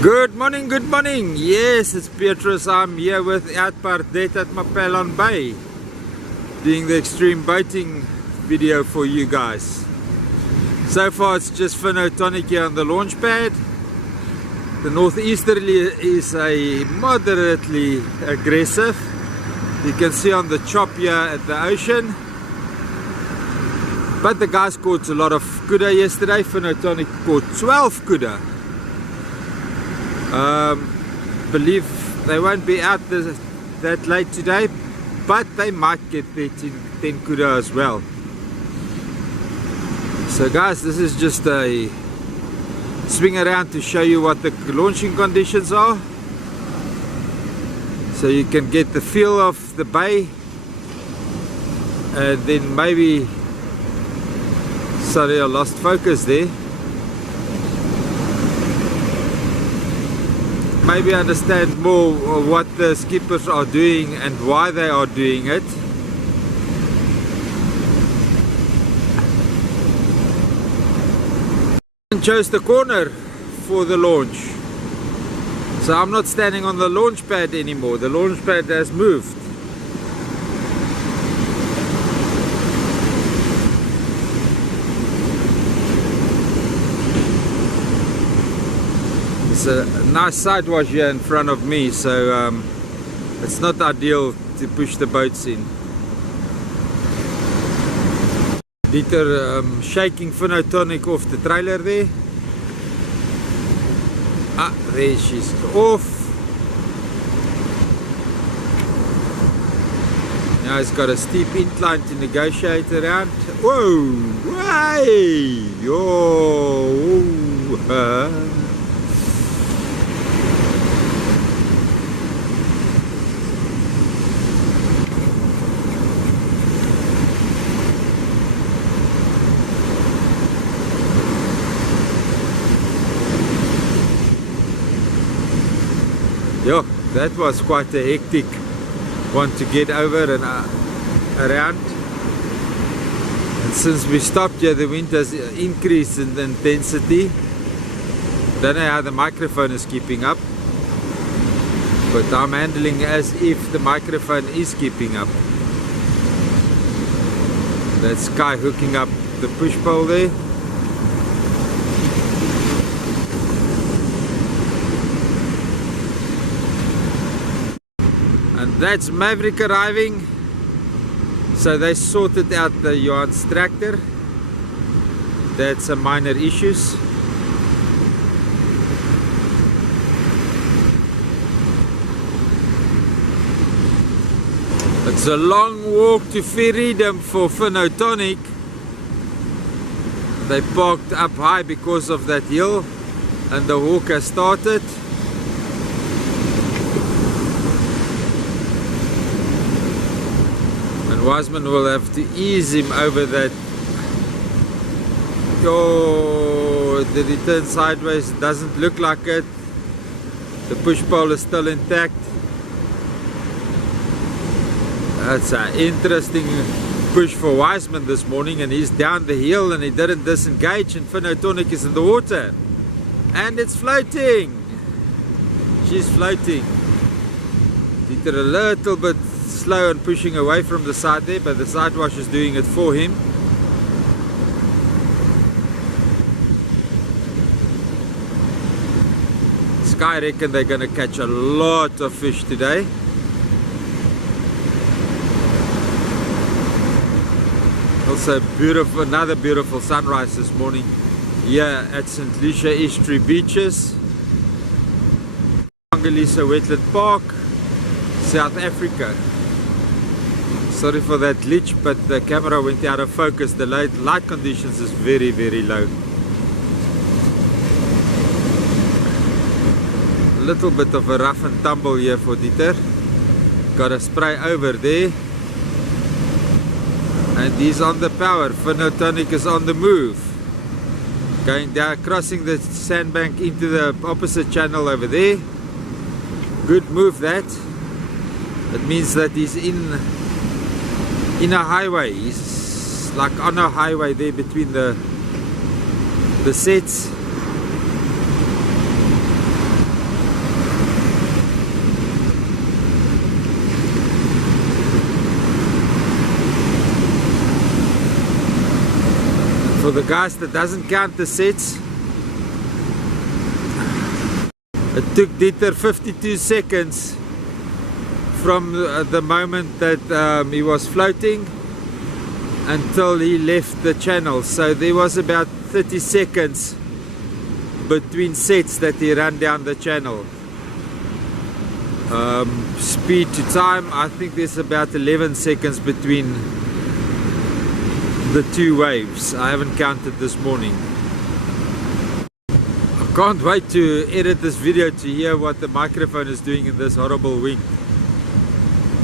Good morning, good morning. Yes, it's Petrus. I'm here with Pardette at Myself Bay, doing the extreme boating video for you guys. So far it's just photonic here on the launch pad. The northeasterly is a moderately aggressive. You can see on the chop here at the ocean. But the guys caught a lot of kuda yesterday. Photonic caught 12 kuda. Believe they won't be out that late today, but they might get their 10 kuda as well. So guys, this is just a swing around to show you what the launching conditions are, so you can get the feel of the bay, and then maybe, sorry I lost focus there, maybe understand more what the skippers are doing and why they are doing it. I chose the corner for the launch, so I'm not standing on the launch pad anymore. The launch pad has moved. It's a nice sidewash here in front of me, so it's not ideal to push the boats in. Dieter shaking photonic off the trailer there. Ah, there she's off. Now it's got a steep incline to negotiate around. Whoa! Hey! Yo! Yo, that was quite a hectic one to get over and around. And since we stopped here, the wind has increased in the intensity. Don't know how the microphone is keeping up, but I'm handling as if the microphone is keeping up. That Sky hooking up the push pole there. That's Maverick arriving, so they sorted out the Johan's tractor. That's some minor issues. It's a long walk to Rythm for photonic. They parked up high because of that hill, and the walk has started. Wiseman will have to ease him over that. Oh, the return sideways doesn't look like it. The push pole is still intact. That's an interesting push for Wiseman this morning, and he's down the hill and he didn't disengage, and photonic is in the water and it's floating. She's floating. Dieter a little bit slow and pushing away from the side there, but the sidewash is doing it for him. Sky reckon they're going to catch a lot of fish today. Also beautiful, another beautiful sunrise this morning here at St Lucia Estuary beaches, Angelisa Wetland Park, South Africa. Sorry for that glitch, but the camera went out of focus. The light conditions is very, very low. A little bit of a rough and tumble here for Dieter. Got a spray over there. And he's on the power. Photonic is on the move. Going down, crossing the sandbank into the opposite channel over there. Good move that. It means that he's in a highway. He's like on a highway there between the sets. For the guys that doesn't count the sets, it took Dieter 52 seconds from the moment that he was floating until he left the channel. So there was about 30 seconds between sets that he ran down the channel. Speed to time, I think there's about 11 seconds between the two waves. I haven't counted this morning. I can't wait to edit this video to hear what the microphone is doing in this horrible wind.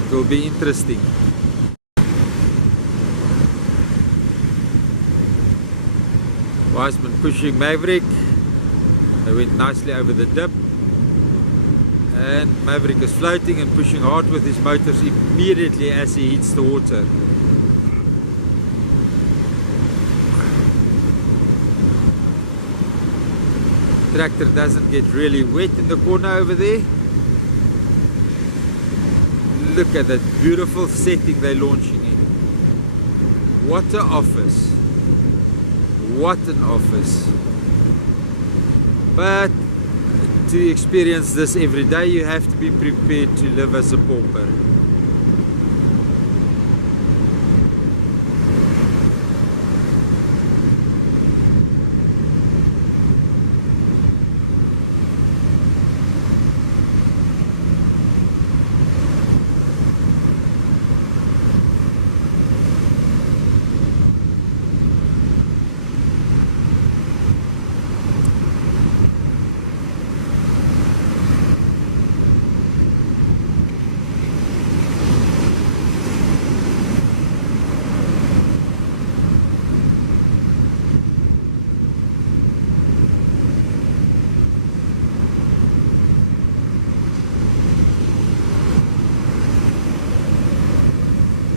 It will be interesting. Wiseman pushing Maverick. They went nicely over the dip. And Maverick is floating and pushing hard with his motors immediately as he hits the water. Tractor doesn't get really wet in the corner over there. Look at that beautiful setting they're launching in. What an office. What an office. But to experience this every day, you have to be prepared to live as a pauper.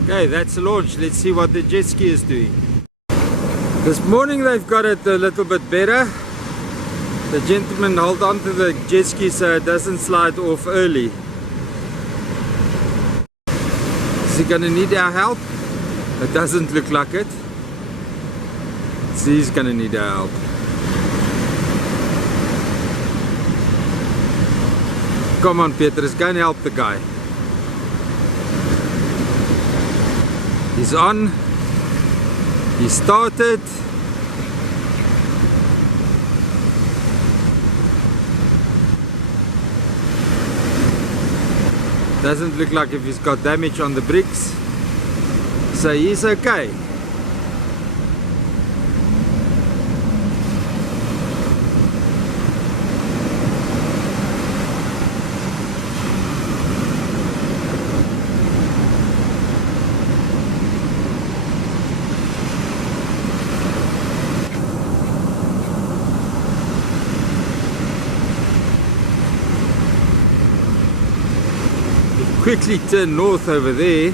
Okay, that's the launch. Let's see what the jet ski is doing. This morning they've got it a little bit better. The gentleman hold on to the jet ski so it doesn't slide off early. Is he gonna need our help? It doesn't look like it. So he's gonna need our help. Come on, Petrus, go and help the guy. He's on. He started. Doesn't look like if he's got damage on the bricks. So he's okay. Quickly turn north over there.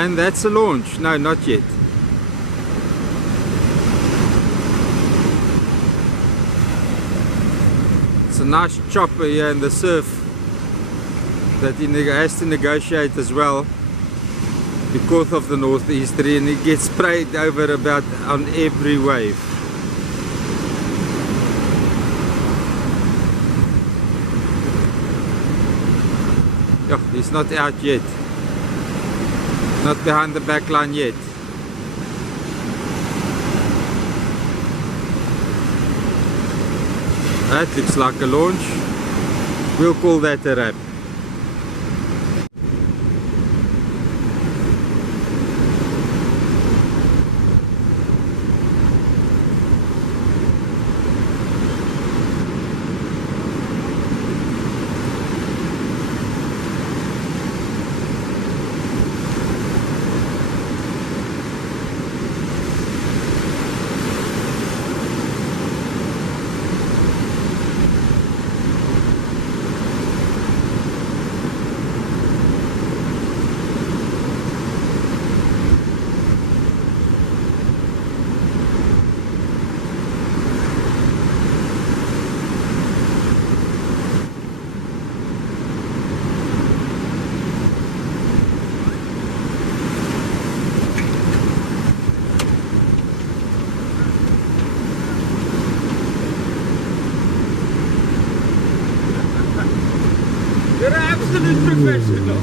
And that's a launch. No, not yet. A nice chopper here in the surf that he has to negotiate as well because of the northeasterly, and he gets sprayed over about on every wave. Oh, he's not out yet, not behind the back line yet. That looks like a launch. We'll call that a wrap. professional.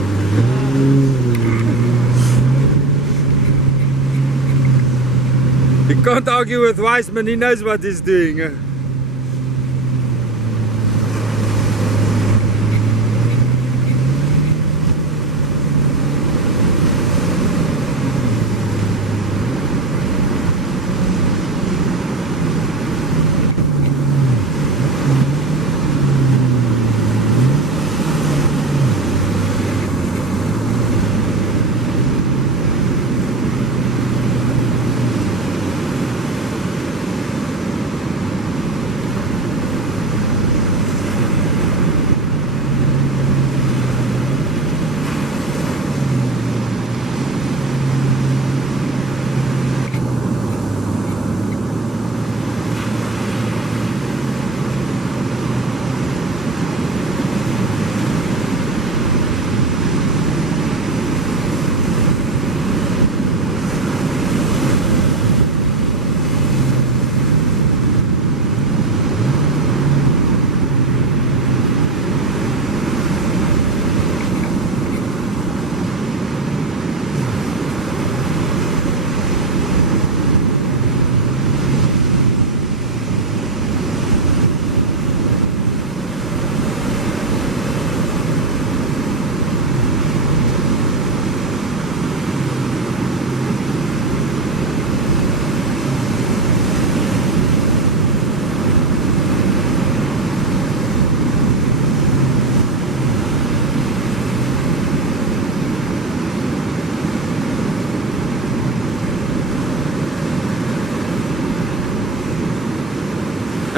You can't argue with Wiseman, he knows what he's doing.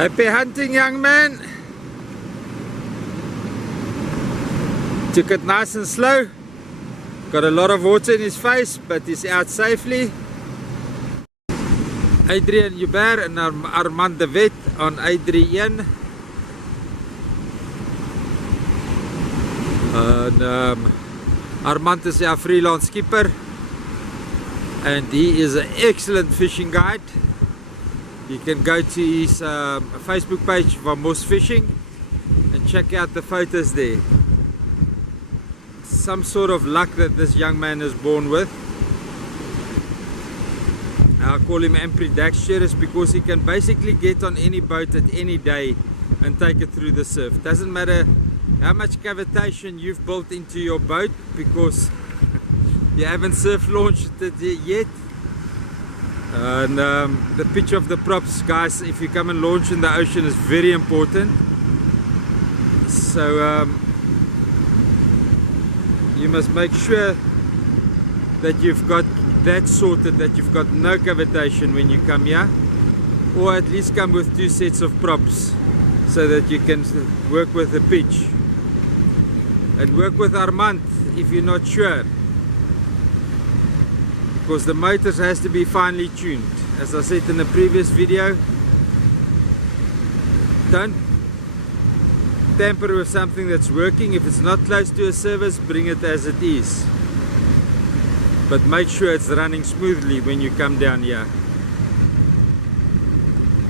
Happy hunting, young man. Took it nice and slow. Got a lot of water in his face, but he's out safely. Adrian Hubert and Armand de Wet on Adrien. And Armand is our freelance skipper, and he is an excellent fishing guide. You can go to his Facebook page, Vamos Fishing, and check out the photos there. Some sort of luck that this young man is born with. I call him ambidextrous because he can basically get on any boat at any day and take it through the surf. Doesn't matter how much cavitation you've built into your boat, because you haven't surf launched it yet. And the pitch of the props, guys, if you come and launch in the ocean, is very important. So you must make sure that you've got that sorted, that you've got no cavitation when you come here, or at least come with 2 sets of props so that you can work with the pitch. And work with Armand if you're not sure, because the motors has to be finely tuned. As I said in the previous video, don't tamper with something that's working. If it's not close to a service, bring it as it is, but make sure it's running smoothly when you come down here.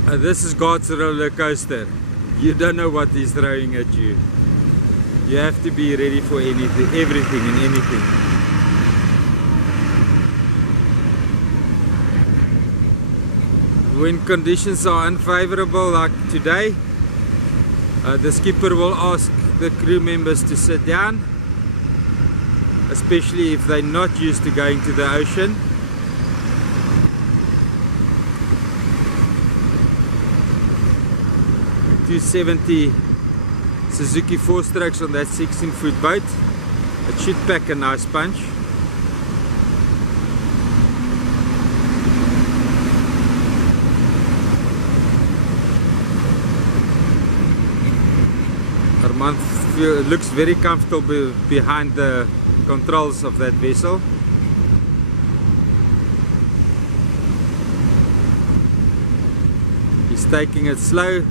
This is God's roller coaster. You don't know what he's throwing at you. You have to be ready for anything, everything and anything. When conditions are unfavorable like today, the skipper will ask the crew members to sit down, especially if they're not used to going to the ocean. .270 Suzuki 4-strokes on that 16-foot boat. It should pack a nice punch. Armand looks very comfortable behind the controls of that vessel. He's taking it slow,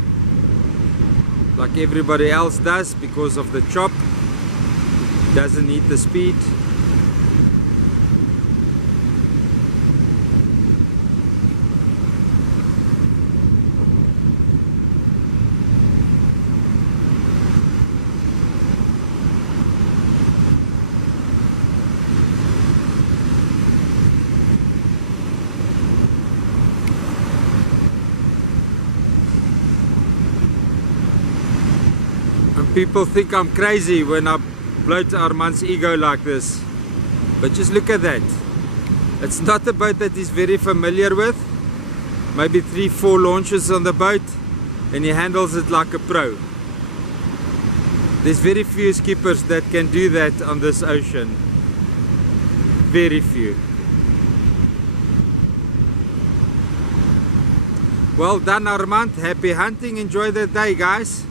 like everybody else does, because of the chop. Doesn't need the speed. And people think I'm crazy when I bloat Armand's ego like this. But just look at that. It's not a boat that he's very familiar with. Maybe 3-4 launches on the boat, and he handles it like a pro. There's very few skippers that can do that on this ocean. Very few. Well done, Armand. Happy hunting. Enjoy the day, guys.